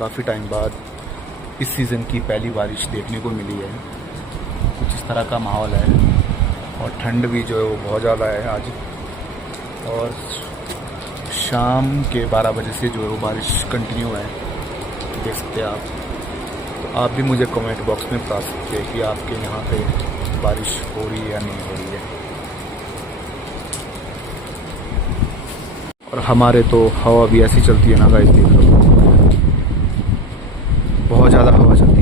काफ़ी टाइम बाद इस सीज़न की पहली बारिश देखने को मिली है। कुछ इस तरह का माहौल है और ठंड भी जो है वो बहुत ज़्यादा है आज। और शाम के 12 बजे से जो है वो बारिश कंटिन्यू है, देख सकते हैं आप। तो आप भी मुझे कमेंट बॉक्स में बता सकते हैं कि आपके यहाँ पे बारिश हो रही है या नहीं हो रही है। और हमारे तो हवा भी ऐसी चलती है ना गाइस, देख लो, बहुत ज़्यादा हवा चलती है।